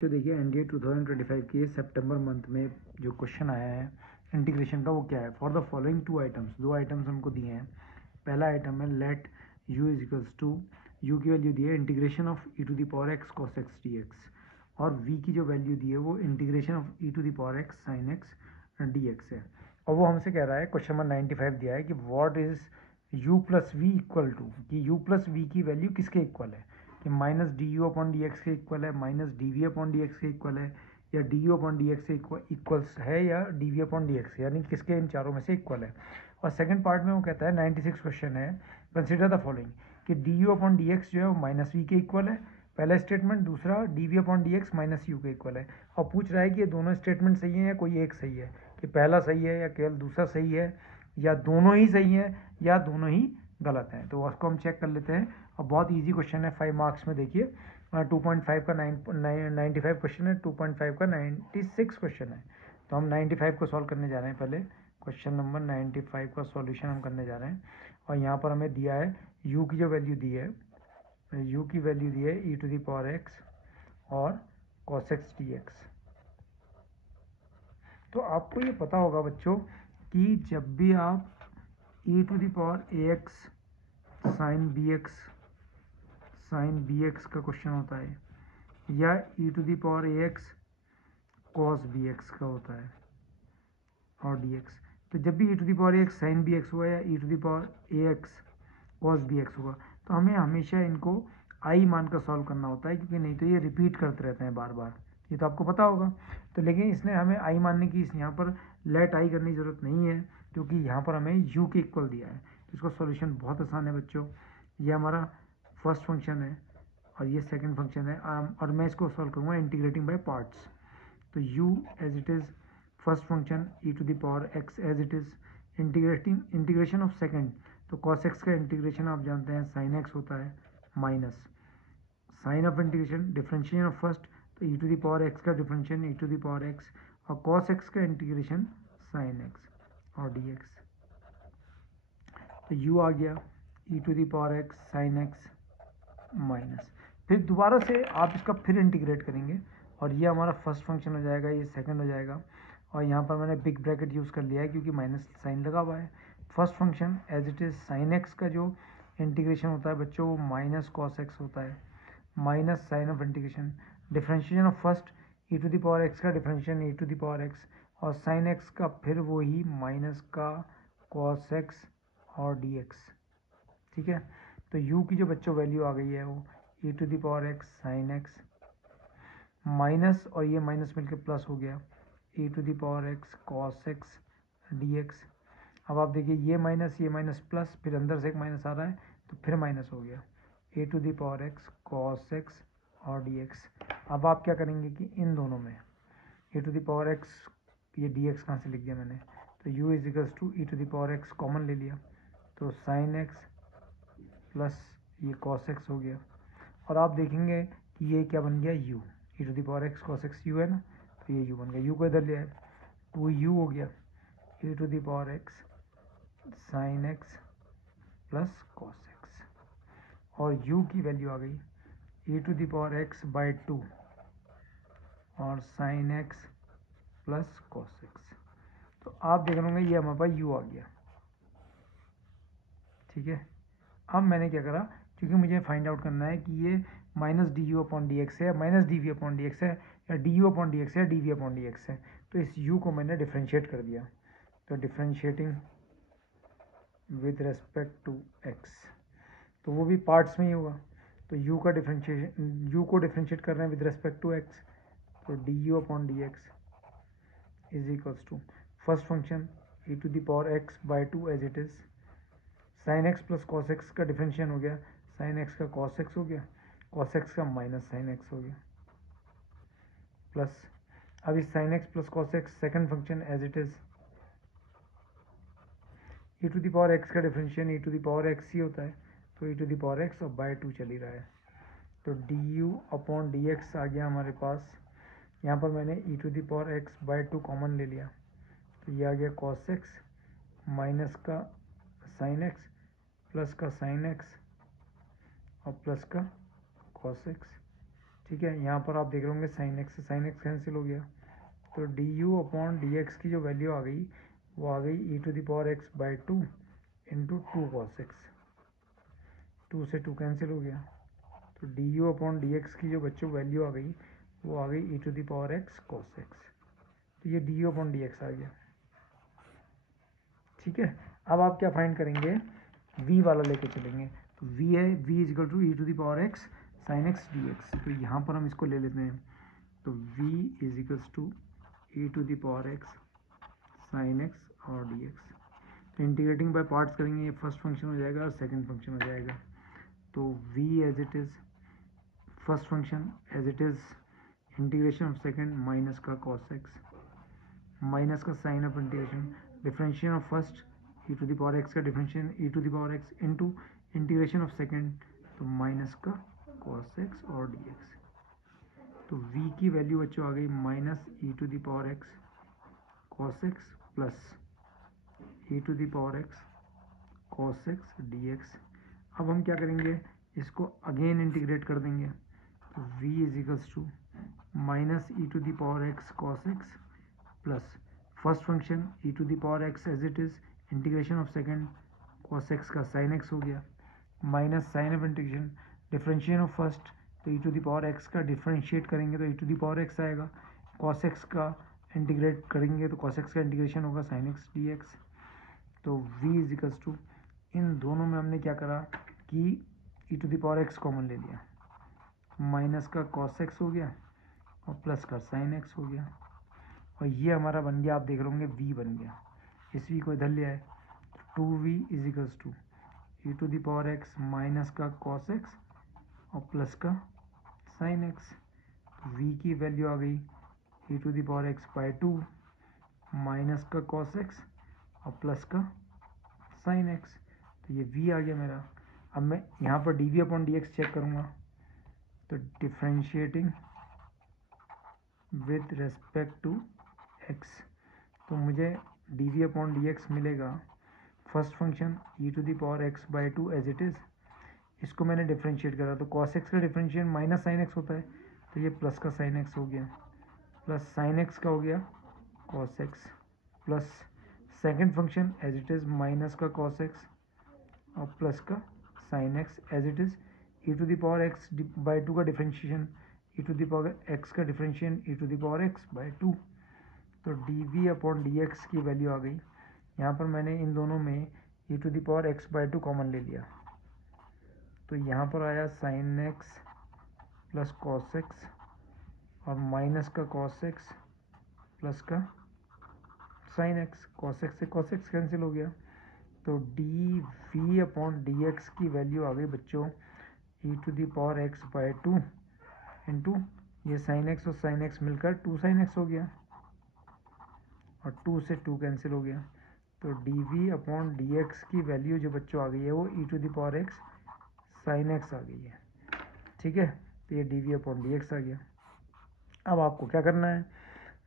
तो देखिए एनडीए 2025 के सितंबर मंथ में जो क्वेश्चन आया है इंटीग्रेशन का, वो क्या है। For the following two items, दो आइटम्स हमको दिए हैं। पहला आइटम है let u is equals to, u की वैल्यू दी है integration of e to the power x cos x dx, और v की जो वैल्यू दी है वो integration of e to the power x sin x dx है। और वो हमसे कह रहा है, क्वेश्चन नंबर 95 दिया है कि what is u plus v equal to, कि u प्लस वी की वैल्यू किसके इक्वल है, कि minus D you upon D x के इक्वल है, minus D we upon D x के इक्वल है, या D you upon D x से इक्वल्स है, या d we upon D x, यानी किसके इन चारों में से इक्वल है। और सेकंड पार्ट में वो कहता है 96 क्वेश्चन है, कंसिडर द फॉलोइंग, कि d you upon D x जो है वो माइनस वी के इक्वल है, पहला स्टेटमेंट, दूसरा d we upon D x minus u के इक्वल है। और पूछ रहा है कि ये दोनों स्टेटमेंट सही है या कोई एक सही है, कि पहला सही है या केवल दूसरा सही है, या दोनों ही सही है या दोनों ही गलत हैं। तो उसको हम चेक कर लेते हैं। और बहुत इजी क्वेश्चन है, 5 मार्क्स में। देखिए 2.5 का 95 क्वेश्चन है, 2.5 का 96 क्वेश्चन है। तो हम 95 को सॉल्व करने जा रहे हैं। पहले क्वेश्चन नंबर 95 का सॉल्यूशन हम करने जा रहे हैं। और यहाँ पर हमें दिया है u की जो वैल्यू दी है, u की वैल्यू दी है e to the power x और cos x dx। तो आपको ये पता होगा बच्चों कि जब भी आप e to the power ax sine b x का क्वेश्चन होता है, या e to the power a x cos b x का होता है और डी एक्स, तो जब भी e to the power a x sine b x हुआ या e to the power a x cos b x होगा, तो हमें हमेशा इनको आई मान कर सॉल्व करना होता है, क्योंकि नहीं तो ये रिपीट करते रहते हैं बार बार। ये तो आपको पता होगा। तो लेकिन इसने हमें आई मानने की यहाँ पर लेट आई करने की ज़रूरत नहीं है, क्योंकि यहाँ पर हमें यू के इक्वल दिया है। तो इसका सॉल्यूशन बहुत आसान है बच्चों। ये हमारा फर्स्ट फंक्शन है और ये सेकंड फंक्शन है, और मैं इसको सॉल्व करूँगा इंटीग्रेटिंग बाय पार्ट्स। तो u as it is first function e to the power x as it is, integration of second, तो cos x का इंटीग्रेशन आप जानते हैं sin x होता है, minus sine of integration differentiation of first, तो e to the power x का differentiation e to the power x, और cos x का इंटीग्रेशन sin x और dx। तो u आ गया e to the power x sin x minus, फिर दोबारा से आप इसका फिर इंटीग्रेट करेंगे, और ये हमारा फर्स्ट फंक्शन हो जाएगा, ये सेकंड हो जाएगा। और यहाँ पर मैंने बिग ब्रैकेट यूज़ कर लिया है क्योंकि माइनस साइन लगा हुआ है। First function as it is sine x का जो इंटीग्रेशन होता है बच्चों, वो माइनस कॉस एक्स होता है, minus sine of integration, differentiation of first e to the power x का differentiation e to the power x, और साइन एक्स का फिर वही माइनस का कॉस एक्स और डी एक्स। ठीक है। तो u की जो बच्चों वैल्यू आ गई है वो e to the power x sine x minus, और ये माइनस मिलकर प्लस हो गया e to the power x cos x dx। अब आप देखिए ये माइनस प्लस, फिर अंदर से एक माइनस आ रहा है तो फिर माइनस हो गया e to the power x cos x और dx। अब आप क्या करेंगे कि इन दोनों में e to the power x, ये dx कहाँ से लिख दिया मैंने, तो u is equals to e to the power x common ले लिया, तो साइन एक्स प्लस ये cos x हो गया। और आप देखेंगे कि ये क्या बन गया, u e to the power x cos x u है ना, तो ये u बन गया, u को इधर ले आए, 2u हो गया e to the power x sin x plus cos x, और u की वैल्यू आ गई e to the power x by 2 और sin x plus cos x। तो आप देख रहे होंगे ये हमारे पास u आ गया। ठीक है। अब मैंने क्या करा, क्योंकि मुझे फाइंड आउट करना है कि ये minus D you upon D X है, minus D we upon D X है, या D you upon D X है, D we upon D X है, तो इस u को मैंने डिफ्रेंशिएट कर दिया। तो differentiating with respect to x, तो वो भी पार्ट्स में ही होगा। तो u का डिफ्रेंशिएशन, u को डिफ्रेंशिएट कर रहे हैं विद रेस्पेक्ट टू x, तो d you upon D x is equals to first function e to the power x by 2 as it is, sine x plus cos x का differentiation हो गया, sine x का cos x हो गया, cos x का minus sine x हो गया, plus अब इस sine x plus cos x second function as it is, e to the power x का differentiation e to the power x ही होता है, तो e to the power x और बाय 2 चल ही रहा है, तो d you upon D x आ गया हमारे पास। यहाँ पर मैंने e to the power x by 2 common ले लिया, तो ये आ गया कॉस एक्स माइनस का साइन एक्स प्लस का साइन एक्स और प्लस का कॉस एक्स। ठीक है, यहाँ पर आप देख रहे होंगे साइन एक्स कैंसिल हो गया, तो d you upon D x की जो वैल्यू आ गई वो आ गई e to the power x by 2 into 2 cos x, 2 से 2 कैंसिल हो गया, तो d you upon D x की जो बच्चों वैल्यू आ गई वो आ गई e to the power x cos x, तो ये डी यू अपॉन डी एक्स आ गया। ठीक है, अब आप क्या फाइंड करेंगे, v वाला लेके चलेंगे, तो v है v is equal to e to the power x sine x d x, तो यहाँ पर हम इसको ले लेते हैं, तो v is equals to e to the power x sine x और डी एक्स, तो इंटीग्रेटिंग बाय पार्ट्स करेंगे, ये फर्स्ट फंक्शन हो जाएगा और सेकंड फंक्शन हो जाएगा, तो v as it is first function as it is integration of second minus का कॉस एक्स माइनस का sine of integration differentiation of first e to the power x का differentiation e to the power x into integration of second, तो minus का cos x और D x, तो v की value बच्चों आ गई minus e to the power x cos x plus e to the power x cos x d x. अब हम क्या करेंगे, इसको अगेन इंटीग्रेट कर देंगे, तो v is equals to minus e to the power x cos x plus first function e to the power x as it is integration of second cos x का sine x हो गया, minus sine of integration differentiation of first, तो e to the power x का differentiate करेंगे तो e to the power x आएगा, cos x का integrate करेंगे तो कॉस एक्स का इंटीग्रेशन होगा साइन एक्स डी एक्स, तो v इज इक्वल्स टू इन दोनों में हमने क्या करा कि e to the power x common ले लिया, माइनस का कॉस एक्स हो गया और प्लस का साइन एक्स हो गया, और ये हमारा बन गया, आप देख रहे होंगे v बन गया, इस v को इधर ले आए, तो 2v is equals to e to the power x minus का कॉस एक्स और प्लस का साइन एक्स, v की वैल्यू आ गई e to the power x by 2 minus का कॉस एक्स और प्लस का साइन एक्स, तो ये v आ गया मेरा। अब मैं यहाँ पर d we upon D x check करूँगा, तो differentiating with respect to x, तो मुझे d we upon D x मिलेगा first function e to the power x by 2 as it is, इसको मैंने डिफ्रेंशिएट करा तो कॉस एक्स का डिफ्रेंशिएट माइनस साइन एक्स होता है, तो ये प्लस का साइन एक्स हो गया, प्लस साइन एक्स का हो गया cos x, plus second function as it is minus का कॉस एक्स और प्लस का sine x as it is e to the power x by 2 का differentiation e to the power x का differentiation e to the power x by 2, तो d we upon D x की value आ गई, यहाँ पर मैंने इन दोनों में e to the power x by 2 common ले लिया, तो यहाँ पर आया sine x plus cos x और माइनस का कॉस एक्स प्लस का साइन एक्स, कॉस एक्स से कॉस एक्स कैंसिल हो गया, तो d we upon D x की वैल्यू आ गई बच्चों e to the power x by 2 into ये साइन एक्स और साइन एक्स मिलकर 2 साइन एक्स हो गया और 2 से 2 कैंसिल हो गया, तो d we upon D x की वैल्यू जो बच्चों आ गई है वो e to the power x sine x आ गई है। ठीक है, तो ये d we upon D x आ गया। अब आपको क्या करना है,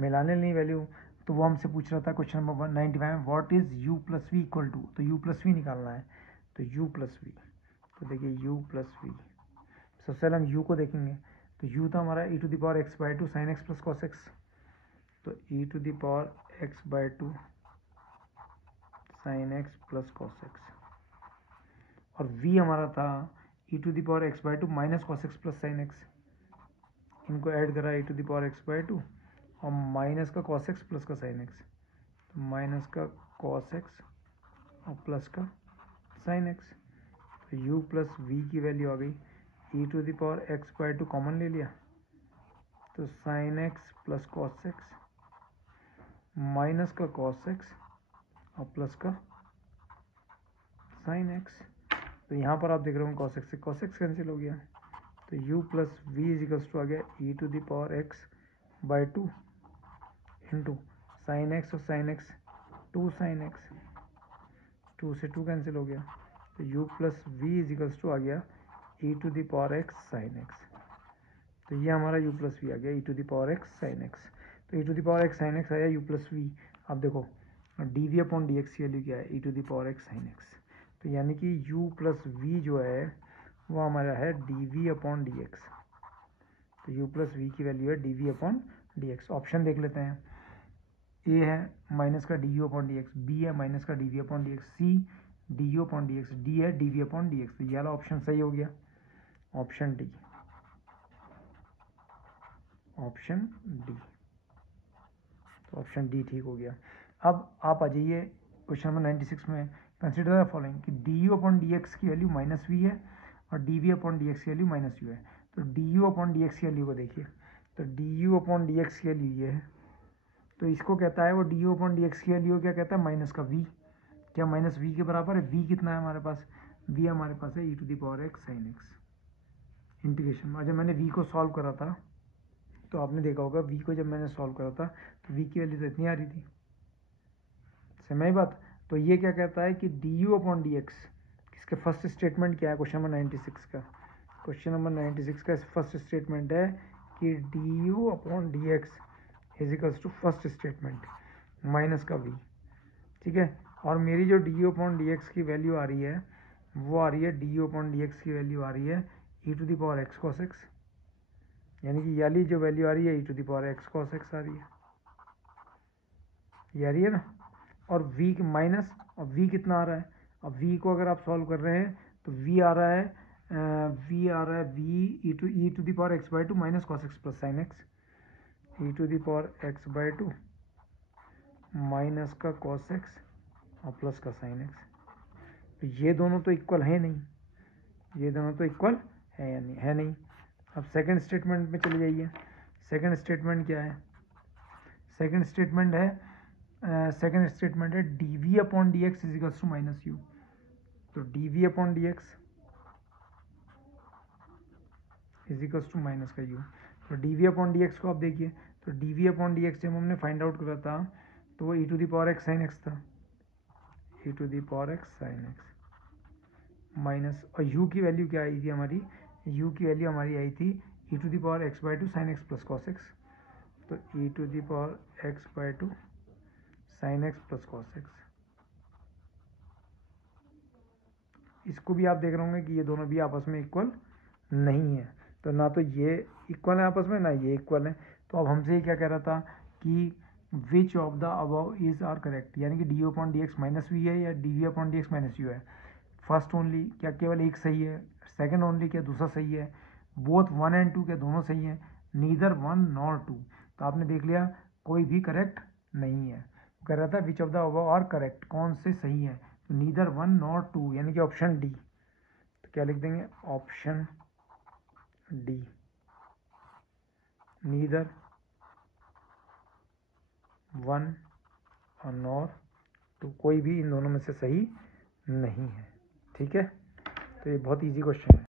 मिलाने नहीं वैल्यू, तो वो हमसे पूछ रहा था question number 195 what is u plus v equal to, तो u प्लस वी निकालना है, तो u प्लस वी, तो देखिए u प्लस वी, सबसे पहले हम u को देखेंगे, तो u था हमारा e to the power x by 2 sine x plus cos x, तो e to the power x by 2 sine x plus cos x, और v हमारा था e to the power x by 2 minus cos x plus sine x, इनको add करा e to the power x by 2 और minus का cos x plus का sine x, तो minus का कॉस एक्स और प्लस का साइन एक्स, तो u प्लस वी की वैल्यू आ गई e to the power x by 2 common ले लिया, तो sine x plus cos x minus का कॉस एक्स और प्लस का साइन एक्स, तो यहाँ पर आप देख रहे हो कॉस एक्स से कॉस एक्स कैंसिल हो गया, तो u plus v is equals to आ गया e to the power x by 2 into sine x और साइन एक्स 2 साइन एक्स, 2 से 2 कैंसिल हो गया, तो u plus v is equals to आ गया e to the power x sine x, तो ये हमारा u प्लस वी आ गया e to the power x sine x, तो e to the power x sine x आया u प्लस वी। अब देखो d we upon D x की वैल्यू क्या है e to the power x sine x, तो यानी कि u प्लस वी जो है वो हमारा है D we upon D x, तो u प्लस वी की वैल्यू है D we upon D x. Option देख लेते हैं, ए है माइनस का d you upon D x, B है माइनस का d we upon D x, C d you upon D x, D है D we upon D x. तो ये वाला ऑप्शन सही हो गया, ऑप्शन डी, ऑप्शन डी। तो ऑप्शन डी ठीक हो गया। अब आप आ जाइए क्वेश्चन नंबर 96 में। कंसिडर द फॉलोइंग कि d you upon D x की वैल्यू माइनस वी है और d we upon D x की वैल्यू माइनस यू है। तो d you upon D x की वैल्यू को देखिए, तो d you upon D x की वैल्यू ये है, तो इसको कहता है वो d you upon D x की वैल्यू क्या कहता है, माइनस का वी। क्या माइनस वी के बराबर है, वी कितना है हमारे पास, वी हमारे पास है e to the power x sine x. Integration में जब मैंने वी को सॉल्व करा था तो आपने देखा होगा वी को जब मैंने सॉल्व करा था तो वी की वैल्यू तो इतनी आ रही थी, समझ बात। तो ये क्या कहता है कि d you upon D x, इसके फर्स्ट स्टेटमेंट क्या है क्वेश्चन नंबर 96 का, क्वेश्चन नंबर 96 का फर्स्ट स्टेटमेंट है कि d you upon D x is equals to first statement minus का वी, ठीक है। और मेरी जो d you upon D x की वैल्यू आ रही है वो आ रही है, d you upon D x की वैल्यू आ रही है e to the power x cos x, यानी कि याली जो वैल्यू आ रही है e to the power x cos x आ रही है, ये आ रही है ना। और v माइनस, और v कितना आ रहा है, अब v को अगर आप सॉल्व कर रहे हैं तो v आ रहा है v e to the power x by two minus cos x plus sine x, e to the power x by two minus का कॉस एक्स और प्लस का साइन एक्स। तो ये दोनों तो इक्वल है नहीं, ये दोनों तो इक्वल है या नहीं, है नहीं। अब सेकंड स्टेटमेंट में चले जाइए। सेकंड स्टेटमेंट क्या है, सेकंड स्टेटमेंट है D we upon D x is equals to minus u. तो d we upon D x is equals to minus का यू। तो d we upon D x को आप देखिए, तो d we upon D x जब हमने फाइंड आउट करा था तो वो e to the power x sine x था, e to the power x sine x minus, और u की वैल्यू क्या आई थी हमारी, u की वैल्यू हमारी आई थी e to the power x by two sine x plus cos x. तो e to the power x by two sine x plus cos x. इसको भी आप देख रहे होंगे कि ये दोनों भी आपस में इक्वल नहीं है, तो ना तो ये इक्वल है आपस में, ना ये इक्वल है। तो अब हमसे ये क्या कह रहा था कि which of the above is are correct, यानी कि d you upon D x minus v है या d we upon D x minus u है। फर्स्ट ओनली क्या केवल एक सही है, सेकंड ओनली क्या दूसरा सही है, बोथ 1 एंड 2 क्या दोनों सही है, नीदर 1 नॉर 2। तो आपने देख लिया कोई भी करेक्ट नहीं है। कह रहा था which of the above are correct, कौन से सही है, तो नीदर 1 नॉर 2 यानी कि ऑप्शन डी। तो क्या लिख देंगे, ऑप्शन डी, नीदर 1 और नॉर 2, कोई भी इन दोनों में से सही नहीं है, ठीक है। तो ये बहुत इजी क्वेश्चन है।